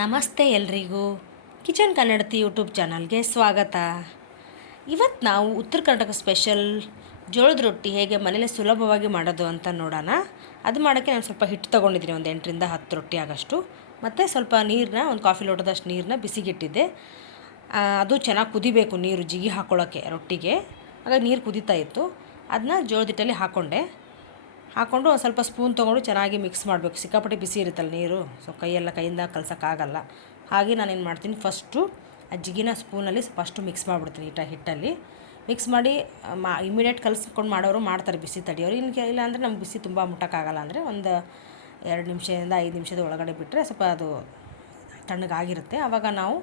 ನಮಸ್ತೆ ಎಲ್ರಿಗೂ ಕಿಚನ್ ಕನ್ನಡತಿ ಯೂಟ್ಯೂಬ್ ಚಾನಲ್ಗೆ ಸ್ವಾಗತ. ಇವತ್ತು ನಾವು ಉತ್ತರ ಕರ್ನಾಟಕ ಸ್ಪೆಷಲ್ ಜೋಳದ ರೊಟ್ಟಿ ಹೇಗೆ ಮನೇಲಿ ಸುಲಭವಾಗಿ ಮಾಡೋದು ಅಂತ ನೋಡೋಣ. ಅದು ಮಾಡೋಕ್ಕೆ ನಾನು ಸ್ವಲ್ಪ ಹಿಟ್ಟು ತೊಗೊಂಡಿದ್ದೀನಿ, ಒಂದು 8ರಿಂದ 10 ರೊಟ್ಟಿ ಆಗೋಷ್ಟು. ಮತ್ತು ಸ್ವಲ್ಪ ನೀರನ್ನ, ಒಂದು ಕಾಫಿ ಲೋಟದಷ್ಟು ನೀರನ್ನ ಬಿಸಿಗಿಟ್ಟಿದ್ದೆ. ಅದು ಚೆನ್ನಾಗಿ ಕುದಿಬೇಕು, ನೀರು ಜಿಗಿ ಹಾಕ್ಕೊಳ್ಳೋಕ್ಕೆ ರೊಟ್ಟಿಗೆ. ಆಗ ನೀರು ಕುದೀತಾ ಇತ್ತು. ಅದನ್ನ ಜೋಳದ ಹಿಟ್ಟಲ್ಲಿ ಹಾಕ್ಕೊಂಡು ಒಂದು ಸ್ವಲ್ಪ ಸ್ಪೂನ್ ತೊಗೊಂಡು ಚೆನ್ನಾಗಿ ಮಿಕ್ಸ್ ಮಾಡಬೇಕು. ಸಿಕ್ಕಾಪಟ್ಟೆ ಬಿಸಿ ಇರುತ್ತಲ್ಲ ನೀರು, ಸೊ ಕೈಯಿಂದ ಕಲಸೋಕ್ಕಾಗಲ್ಲ. ಹಾಗೆ ನಾನೇನು ಮಾಡ್ತೀನಿ, ಫಸ್ಟು ಆ ಜಿಗಿನ ಸ್ಪೂನಲ್ಲಿ ಫಸ್ಟು ಮಿಕ್ಸ್ ಮಾಡಿಬಿಡ್ತೀನಿ ಹಿಟ್ಟಲ್ಲಿ. ಮಿಕ್ಸ್ ಮಾಡಿ ಇಮಿಡಿಯೇಟ್ ಕಲಿಸ್ಕೊಂಡು ಮಾಡೋರು ಮಾಡ್ತಾರೆ, ಬಿಸಿ ತಡೆಯೋರು. ಇಲ್ಲ ಅಂದರೆ ನಮ್ಗೆ ಬಿಸಿ ತುಂಬ ಮುಟ್ಟೋಕ್ಕಾಗಲ್ಲ ಅಂದರೆ ಒಂದು 2 ನಿಮಿಷದಿಂದ 5 ನಿಮಿಷದ ಒಳಗಡೆ ಬಿಟ್ಟರೆ ಸ್ವಲ್ಪ ಅದು ತಣ್ಣಗಾಗಿರುತ್ತೆ. ಆವಾಗ ನಾವು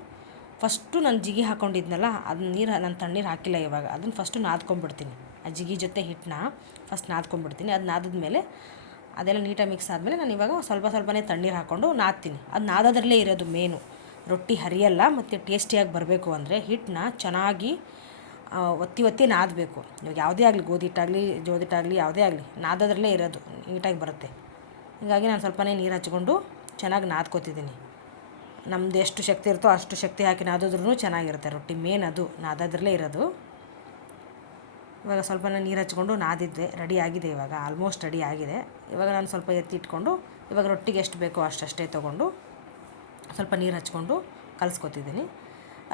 ಫಸ್ಟು ನಾನು ಜಿಗಿ ಹಾಕ್ಕೊಂಡಿದ್ನಲ್ಲ, ಅದನ್ನ ನಾನು ತಣ್ಣೀರು ಹಾಕಿಲ್ಲ ಇವಾಗ, ಅದನ್ನು ಫಸ್ಟು ನಾದ್ಕೊಂಡ್ಬಿಡ್ತೀನಿ. ಆ ಜಿಗಿ ಜೊತೆ ಹಿಟ್ಟನ್ನ ಫಸ್ಟ್ ನಾದ್ಕೊಂಡ್ಬಿಡ್ತೀನಿ. ಅದು ನಾದಿದ್ಮೇಲೆ ಅದೆಲ್ಲ ನೀಟಾಗಿ ಮಿಕ್ಸ್ ಆದಮೇಲೆ ನಾನು ಇವಾಗ ಸ್ವಲ್ಪನೇ ತಣ್ಣೀರು ಹಾಕ್ಕೊಂಡು ನಾದ್ತೀನಿ. ಅದು ನಾದೋದ್ರಲ್ಲೇ ಇರೋದು ಮೇನು. ರೊಟ್ಟಿ ಹರಿಯಲ್ಲ ಮತ್ತು ಟೇಸ್ಟಿಯಾಗಿ ಬರಬೇಕು ಅಂದರೆ ಹಿಟ್ಟನ್ನ ಚೆನ್ನಾಗಿ ಒತ್ತಿ ನಾದಬೇಕು. ಇವಾಗ ಯಾವುದೇ ಆಗಲಿ, ಗೋಧಿ ಹಿಟ್ಟಾಗಲಿ ಜೋಳದ ಹಿಟ್ಟಾಗಲಿ ಯಾವುದೇ ಆಗಲಿ, ನಾದೋದ್ರಲ್ಲೇ ಇರೋದು ನೀಟಾಗಿ ಬರುತ್ತೆ. ಹೀಗಾಗಿ ನಾನು ಸ್ವಲ್ಪನೇ ನೀರು ಹಚ್ಕೊಂಡು ಚೆನ್ನಾಗಿ ನಾದ್ಕೋತಿದ್ದೀನಿ. ನಮ್ಮದು ಎಷ್ಟು ಶಕ್ತಿ ಇರುತ್ತೋ ಅಷ್ಟು ಶಕ್ತಿ ಹಾಕಿ ನಾದೋದ್ರೂ ಚೆನ್ನಾಗಿರುತ್ತೆ ರೊಟ್ಟಿ. ಮೇನ್ ಅದು ನಾದೋದ್ರಲ್ಲೇ ಇರೋದು. ಇವಾಗ ಸ್ವಲ್ಪ ನೀರು ಹಚ್ಕೊಂಡು ನಾದಿದ್ದೆ, ರೆಡಿ ಆಗಿದೆ. ಇವಾಗ ಆಲ್ಮೋಸ್ಟ್ ರೆಡಿ ಆಗಿದೆ. ಇವಾಗ ನಾನು ಸ್ವಲ್ಪ ಎತ್ತಿಟ್ಕೊಂಡು ಇವಾಗ ರೊಟ್ಟಿಗೆ ಎಷ್ಟು ಬೇಕೋ ಅಷ್ಟೇ ತೊಗೊಂಡು ಸ್ವಲ್ಪ ನೀರು ಹಚ್ಕೊಂಡು ಕಲಿಸ್ಕೊತಿದ್ದೀನಿ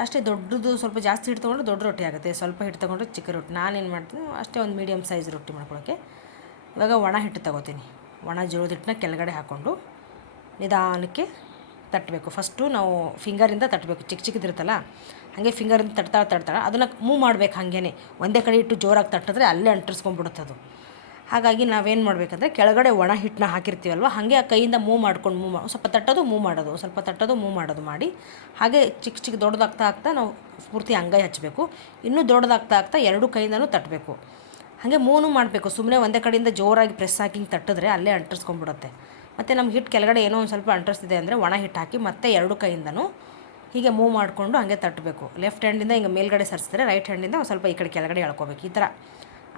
ಅಷ್ಟೇ. ದೊಡ್ಡದು ಸ್ವಲ್ಪ ಜಾಸ್ತಿ ಹಿಟ್ಟು ತೊಗೊಂಡು ದೊಡ್ಡ ರೊಟ್ಟಿ ಆಗುತ್ತೆ, ಸ್ವಲ್ಪ ಹಿಟ್ಟು ತೊಗೊಂಡ್ರೆ ಚಿಕ್ಕ ರೊಟ್ಟಿ. ನಾನೇನು ಮಾಡ್ತೀನಿ ಅಷ್ಟೇ, ಒಂದು ಮೀಡಿಯಮ್ ಸೈಜ್ ರೊಟ್ಟಿ ಮಾಡ್ಕೊಳ್ಳೋಕ್ಕೆ. ಇವಾಗ ಒಣ ಹಿಟ್ಟು ತೊಗೋತೀನಿ. ಒಣ ಜೋಳದ ಹಿಟ್ಟನ್ನ ಕೆಳಗಡೆ ಹಾಕ್ಕೊಂಡು ನಿಧಾನಕ್ಕೆ ತಟ್ಟಬೇಕು. ಫಸ್ಟು ನಾವು ಫಿಂಗರಿಂದ ತಟ್ಟಬೇಕು, ಚಿಕ್ಕದಿರುತ್ತಲ್ಲ ಹಾಗೆ ಫಿಂಗರಿಂದ ತಟ್ತಾ ಅದನ್ನು ಮೂವ್ ಮಾಡ್ಬೇಕು. ಹಾಗೇ ಒಂದೇ ಕಡೆ ಇಟ್ಟು ಜೋರಾಗಿ ತಟ್ಟಿದ್ರೆ ಅಲ್ಲೇ ಅಂಟಿಸ್ಕೊಂಡ್ಬಿಡುತ್ತೆ ಅದು. ಹಾಗಾಗಿ ನಾವೇನು ಮಾಡಬೇಕಂದ್ರೆ ಕೆಳಗಡೆ ಒಣ ಹಿಟ್ಟನ್ನ ಹಾಕಿರ್ತೀವಲ್ವ, ಹಾಗೆ ಆ ಕೈಯಿಂದ ಮೂವ್ ಮಾಡ್ಕೊಂಡು ಸ್ವಲ್ಪ ತಟ್ಟೋದು ಮೂವ್ ಮಾಡೋದು, ಸ್ವಲ್ಪ ತಟ್ಟೋದು ಮೂವ್ ಮಾಡೋದು ಮಾಡಿ ಹಾಗೆ ಚಿಕ್ಕ ದೊಡ್ಡದಾಗ್ತಾ ನಾವು ಪೂರ್ತಿ ಅಂಗೈ ಹಚ್ಚಬೇಕು. ಇನ್ನೂ ದೊಡ್ಡದಾಗ್ತಾ ಎರಡೂ ಕೈಯಿಂದನೂ ತಟ್ಟಬೇಕು. ಹಾಗೆ ಮೂವೂ ಮಾಡಬೇಕು. ಸುಮ್ಮನೆ ಒಂದೇ ಕಡೆಯಿಂದ ಜೋರಾಗಿ ಪ್ರೆಸ್ ಹಾಕಿ ತಟ್ಟಿದ್ರೆ ಅಲ್ಲೇ ಅಂಟಿಸ್ಕೊಂಡ್ಬಿಡುತ್ತೆ. ಮತ್ತು ನಮ್ಮ ಹಿಟ್ಟು ಕೆಳಗಡೆ ಏನೋ ಒಂದು ಸ್ವಲ್ಪ ಅಂಟಿಸ್ತಿದೆ ಅಂದರೆ ಒಣ ಹಿಟ್ಟು ಹಾಕಿ ಮತ್ತೆ ಎರಡು ಕೈಯಿಂದನೂ ಹೀಗೆ ಮೂವ್ ಮಾಡಿಕೊಂಡು ಹಾಗೆ ತಟ್ಟಬೇಕು. ಲೆಫ್ಟ್ ಹ್ಯಾಂಡಿಂದ ಹಿಂಗೆ ಮೇಲ್ಗಡೆ ಸರಿಸಿದ್ರೆ ರೈಟ್ ಹ್ಯಾಂಡಿಂದ ಒಂದು ಸ್ವಲ್ಪ ಈ ಕಡೆ ಕೆಳಗಡೆ ಎಳ್ಕೋಬೇಕು.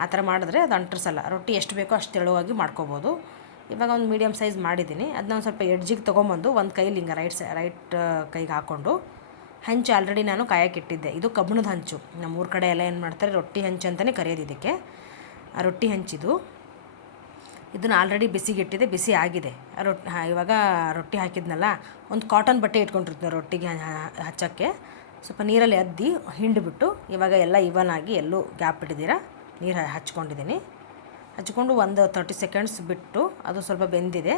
ಆ ಥರ ಮಾಡಿದ್ರೆ ಅದು ಅಂಟಿಸಲ್ಲ. ರೊಟ್ಟಿ ಎಷ್ಟು ಬೇಕೋ ಅಷ್ಟು ತೆಳುವಾಗಿ ಮಾಡ್ಕೋಬೋದು. ಇವಾಗ ಒಂದು ಮೀಡಿಯಮ್ ಸೈಜ್ ಮಾಡಿದ್ದೀನಿ. ಅದನ್ನ ಒಂದು ಸ್ವಲ್ಪ ಎಡ್ಜಿಗೆ ತೊಗೊಂಬಂದು ಒಂದು ಕೈಲಿ ಹಿಂಗೆ ರೈಟ್ ಕೈಗೆ ಹಾಕ್ಕೊಂಡು ಹಂಚು ಆಲ್ರೆಡಿ ನಾನು ಕಾಯಕ್ಕಿಟ್ಟಿದ್ದೆ. ಇದು ಕಬ್ಬಣದ ಹಂಚು. ನಮ್ಮೂರ ಕಡೆ ಎಲ್ಲ ಏನು ಮಾಡ್ತಾರೆ, ರೊಟ್ಟಿ ಹಂಚು ಅಂತಲೇ ಕರೆಯೋದು ಇದಕ್ಕೆ. ಆ ರೊಟ್ಟಿ ಹಂಚಿದು ಇದನ್ನು ಆಲ್ರೆಡಿ ಬಿಸಿಗಿಟ್ಟಿದೆ, ಬಿಸಿ ಆಗಿದೆ. ಇವಾಗ ರೊಟ್ಟಿ ಹಾಕಿದ್ನಲ್ಲ, ಒಂದು ಕಾಟನ್ ಬಟ್ಟೆ ಇಟ್ಕೊಂಡಿರ್ತೀನಿ ರೊಟ್ಟಿಗೆ ಹಚ್ಚೋಕ್ಕೆ. ಸ್ವಲ್ಪ ನೀರಲ್ಲಿ ಅದ್ದಿ ಹಿಂಡಿಬಿಟ್ಟು ಇವಾಗ ಎಲ್ಲ ಇವನ್ ಆಗಿ ಎಲ್ಲೂ ಗ್ಯಾಪ್ ಇಟ್ಟಿದ್ದೀರ ನೀರು ಹಚ್ಕೊಂಡು ಒಂದು 30 ಸೆಕೆಂಡ್ಸ್ ಬಿಟ್ಟು ಅದು ಸ್ವಲ್ಪ ಬೆಂದಿದೆ.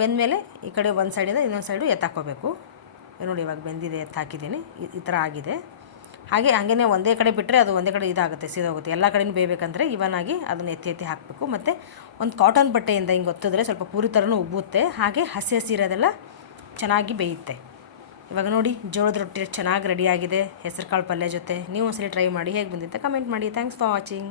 ಬೆಂದಮೇಲೆ ಈ ಕಡೆ ಒಂದು ಸೈಡಿಂದ ಇನ್ನೊಂದು ಸೈಡು ಎತ್ತಾಕೋಬೇಕು. ನೋಡಿ ಇವಾಗ ಬೆಂದಿದೆ, ಎತ್ತಾಕಿದ್ದೀನಿ. ಈ ಥರ ಆಗಿದೆ. ಹಾಗೆ ಒಂದೇ ಕಡೆ ಬಿಟ್ಟರೆ ಅದು ಒಂದೇ ಕಡೆ ಇದಾಗುತ್ತೆ, ಸೀದೋಗುತ್ತೆ. ಎಲ್ಲ ಕಡೆಯೂ ಬೇಯಬೇಕಂದ್ರೆ ಇವನ್ ಆಗಿ ಅದನ್ನು ಎತ್ತಿ ಹಾಕಬೇಕು. ಮತ್ತು ಒಂದು ಕಾಟನ್ ಬಟ್ಟೆಯಿಂದ ಹಿಂಗೆ ಒತ್ತಿದ್ರೆ ಸ್ವಲ್ಪ ಪೂರಿ ಥರನೂ ಉಬ್ಬುತ್ತೆ. ಹಾಗೆ ಹಸಿ ಇರೋದೆಲ್ಲ ಚೆನ್ನಾಗಿ ಬೇಯುತ್ತೆ. ಇವಾಗ ನೋಡಿ ಜೋಳದ ರೊಟ್ಟಿ ಚೆನ್ನಾಗಿ ರೆಡಿಯಾಗಿದೆ ಹೆಸರು ಕಾಳು ಪಲ್ಯ ಜೊತೆ. ನೀವು ಒಂದ್ಸಲಿ ಟ್ರೈ ಮಾಡಿ, ಹೇಗೆ ಬಂದಿತ್ತು ಕಮೆಂಟ್ ಮಾಡಿ. Thanks for watching.